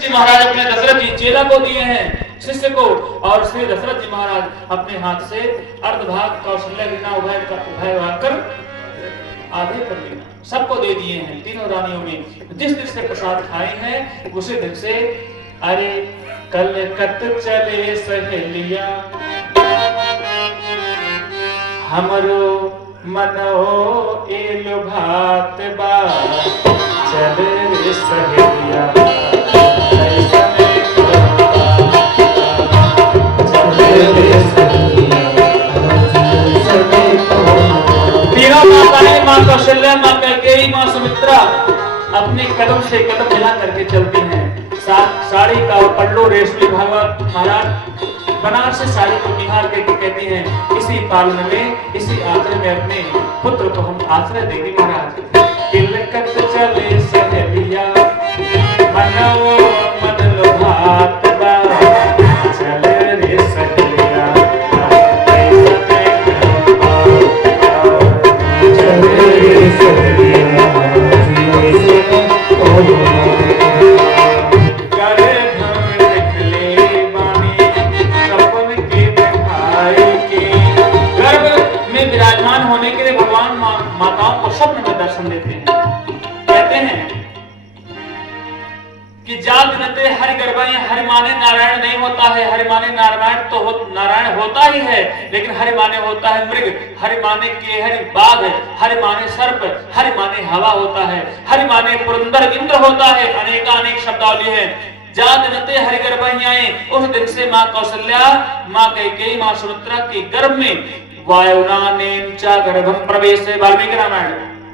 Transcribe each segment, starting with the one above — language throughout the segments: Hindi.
जी महाराज अपने दशरथ जी चेला को दिए हैं, शिष्य को, और श्री दशरथ जी महाराज अपने हाथ से अर्धभाग कौशल्या लेना, उभय भाग कर आधे कर लेना, सबको दे दिए हैं। तीनों रानियों में जिस दिन से प्रसाद खाए हैं उसी दिन से अरे कलकत चले सहेलिया हमरो मनो एलो भात बा चले रे सहेलिया तीनों माताएं, मां कौशल्या, मां कैकेयी, मां सुमित्रा अपने कदम से कदम मिला करके चलती हैं। साड़ी का पल्लू रेशमी भागवत महाराज बनारसी साड़ी को निहार के कहती हैं, इसी पालन में, इसी आश्रय में अपने पुत्र को हम आश्रय देंगे महाराज। तिलकत चले सहेलिया मनो मदलो भात बा चले रे सहेलिया चले रे सहेलिया माताओं को स्वप्न में दर्शन देते हैं। कहते हैं कि जात नते हरि गर्भाएं, हरि माने नारायण नहीं होता है, हरि माने नारायण तो नारायण होता ही है, लेकिन हरि माने होता है मृग, हरि माने के हरि बाघ, हरि माने सर्प, हरि माने हवा होता है, हरि माने पुरंदर इंद्र होता है, अनेकानेक शब्दावली है। जात नते हरि गर्भाएं, उस दिन से मां कौशल्या, मां कैकेयी, मां सुमित्रा के गर्भ में वायुनानेन च गर्भम प्रवेश है। वाल्मीकि रामायण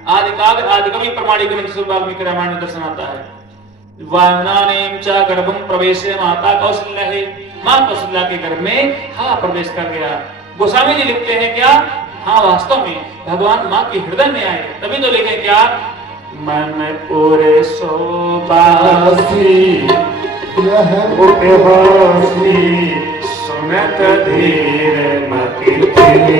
आदिकवि प्रमाणिक वाल्मीकि रामायण में दर्शन आता है। वायुनानेन च गर्भम प्रवेश माता कौशल्या है, मां कौशल्या के गर्भ में हा प्रवेश कर गया। गोस्वामी जी लिखते हैं क्या, हाँ वास्तव में भगवान मां के हृदय में आए, तभी तो लिखे क्या, मन पूरे सोबासी यह उपहासी सुनत धीर मति कहती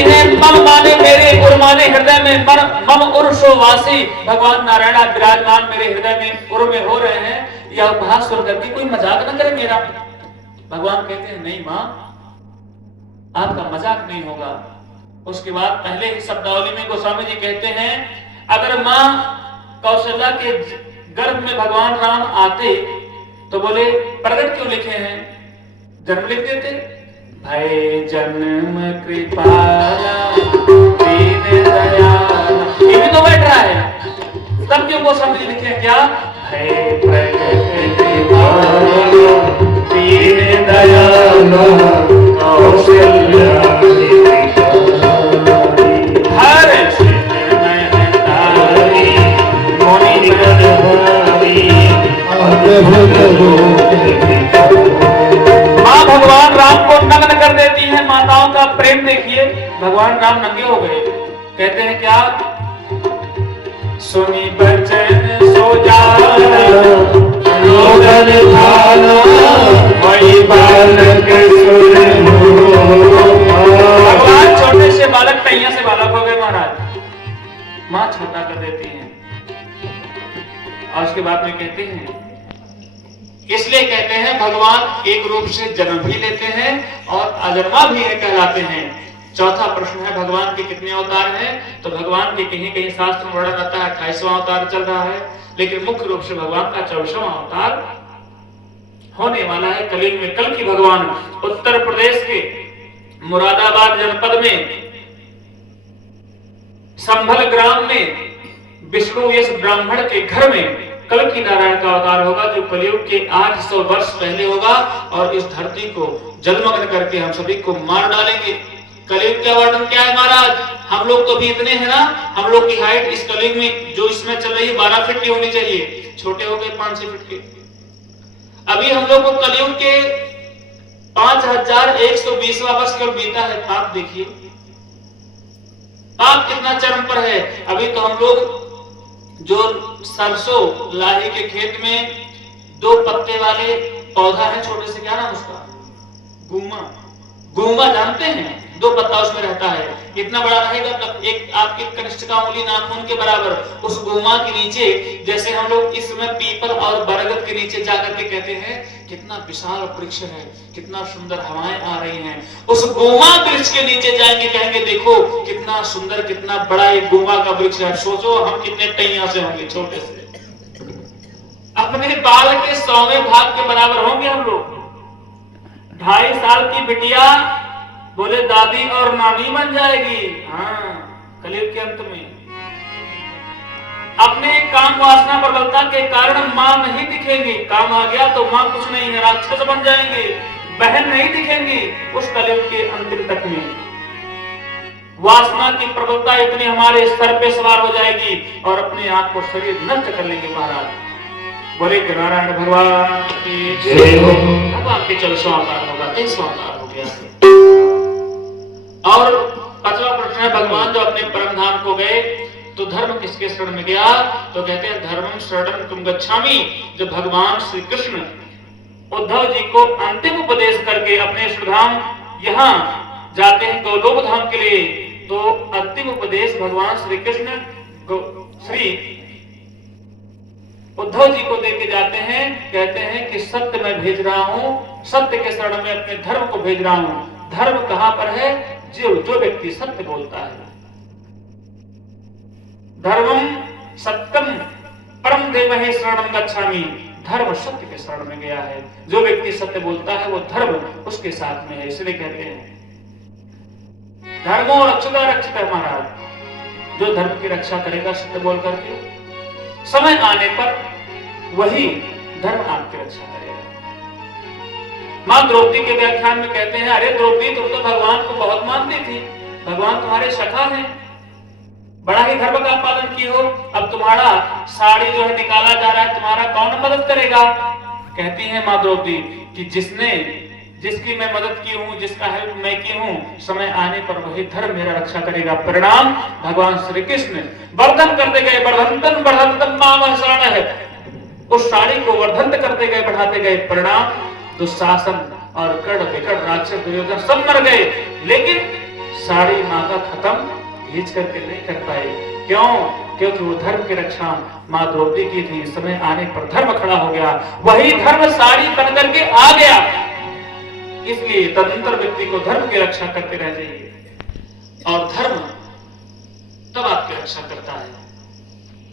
है मम माने मेरे उर माने हृदय में, मम उर्षोवासी भगवान नारायण विराजमान मेरे हृदय में उर में हो रहे हैं, यह उपहास सुन करके कोई मजाक न करे मेरा। भगवान कहते हैं नहीं मां, आपका मजाक नहीं होगा। उसके बाद पहले ही शब्दावली में गोस्वामी जी कहते हैं, अगर मां कौशल्या के गर्भ में भगवान राम आते तो बोले प्रकट क्यों लिखे हैं, जन्म लिख देते। भय जन्म कृपाला दीन दयाला, ये भी तो बैठ रहा है, तब क्यों गोस्वामी जी लिखे हैं क्या, भय प्रकट कृपाला दीन दयाला कौशल्या मां भगवान राम को नग्न कर देती है। माताओं का प्रेम देखिए, भगवान राम नंगे हो गए। कहते हैं क्या, सुनी बचन सो जाना रोदन भाला वही बालक भगवान छोटे से बालक टैया से बालक हो गए महाराज, मां छोटा कर देती है। और उसके बाद में कहते हैं, इसलिए कहते हैं भगवान एक रूप से जन्म भी लेते हैं और अजन्मा भी है कहलाते हैं। चौथा प्रश्न है भगवान के कितने अवतार हैं, तो भगवान के कहीं कहीं शास्त्र में वर्णन आता है 28वां अवतार चल रहा है, लेकिन मुख्य रूप से भगवान का 24वां अवतार होने वाला है कलयुग में। कल की भगवान उत्तर प्रदेश के मुरादाबाद जनपद में संभल ग्राम में विष्णु यश ब्राह्मण के घर में कल की नारायण का अवतार होगा, जो कलयुग के 800 वर्ष पहले होगा और इस धरती को जलमग्न करके हम सभी को मार डालेंगे। कलयुग का वर्णन क्या है महाराज, हम लोग तो भी इतने हैं ना, हम लोग की हाइट इस कलयुग में जो इसमें चल रही है 12 फीट की होनी चाहिए, छोटे हो गए 5-6 फीट के। अभी हम लोग को कलयुग के 5120वां वर्ष केवल बीता है। पाप देखिए, पाप कितना चरम पर है। अभी तो हम लोग जो सरसों लाही के खेत में 2 पत्ते वाले पौधा है छोटे से, क्या नाम उसका, गुमा, गुमा जानते हैं, 2 पत्ता उसमें रहता है, इतना बड़ा रहेगा, मतलब एक आपके कनिष्ठ का उंगली नाखून के बराबर। उस गुमा के नीचे, जैसे हम लोग इस समय पीपल और बरगद के नीचे जाकर के कहते हैं कितना विशाल वृक्ष है, कितना सुंदर हवाएं आ रही हैं, उस गुमा वृक्ष के नीचे जाएंगे, कहेंगे देखो कितना सुंदर, कितना बड़ा एक गुमा का वृक्ष है। सोचो हम कितने टैया से होंगे, छोटे से, अपने बाल के 100वें भाग के बराबर होंगे हम लोग। 2.5 साल की बिटिया बोले दादी और नानी बन जाएगी। हाँ, कलयुग के अंत में अपने काम वासना प्रबलता के कारण मां नहीं दिखेंगी। काम आ गया तो मां कुछ नहीं है, राक्षस बन जाएंगे, बहन नहीं दिखेंगी उस कलयुग के अंतिम तक में। वासना की प्रबलता इतनी हमारे सर पे सवार हो जाएगी और अपने आप को शरीर नष्ट कर लेंगे महाराज। बोले नारायण भगवान की जय हो। भगवान के चल स्वावतार होगा, 23 अवतार हो गया। और 5वां प्रश्न है, भगवान जो अपने परम धाम को गए तो धर्म किसके शरण में गया? तो कहते हैं धर्मं शरणं तुम गच्छामि। जब भगवान श्री कृष्ण उद्धव जी को अंतिम उपदेश करके अपने श्रीधाम यहाँ जाते हैं गोलोक धाम के लिए, तो अंतिम उपदेश भगवान श्री कृष्ण श्री उद्धव जी को देके जाते हैं। कहते हैं कि सत्य मैं भेज रहा हूं, सत्य के शरण में अपने धर्म को भेज रहा हूं। धर्म कहां पर है? जो व्यक्ति सत्य बोलता है। धर्मम सत्यम परम देवहि शरणं गच्छामि। धर्म सत्य के शरण में गया है। जो व्यक्ति सत्य बोलता है वो धर्म उसके साथ में है। इसलिए कहते हैं धर्मो रक्षिता रक्षिता महाराज। जो धर्म की रक्षा करेगा सत्य बोल करके, समय आने पर वही धर्म आपकी रक्षा करेगा। मां द्रौपदी के व्याख्यान में कहते हैं, अरे द्रौपदी तुम तो भगवान को बहुत मानती थी, भगवान तुम्हारे सखा हैं, बड़ा ही धर्म का पालन की हो, अब तुम्हारा साड़ी जो है निकाला जा रहा है, तुम्हारा कौन मदद करेगा? कहती है मां द्रौपदी कि जिसकी मैं मदद की हूं, जिसका हेल्प मैं की हूं, समय आने पर वही धर्म मेरा रक्षा करेगा। परिणाम भगवान श्री कृष्ण वर्धन करते गए, वर्धंतम माम शरण है, उस साड़ी को वर्धन करते गए, बढ़ाते गए। परिणाम दुशासन और कड़ विकट राक्षस दुर्योधन सब मर गए, लेकिन साड़ी मां का खत्म खींच करके नहीं कर पाए। क्यों? क्योंकि वो धर्म की रक्षा मां द्रौपदी की थी। समय आने पर धर्म खड़ा हो गया, वही धर्म साड़ी बन करके आ गया। इसलिए तदंतर व्यक्ति को धर्म की रक्षा करते रह जाइए, और धर्म तब आपकी रक्षा करता है।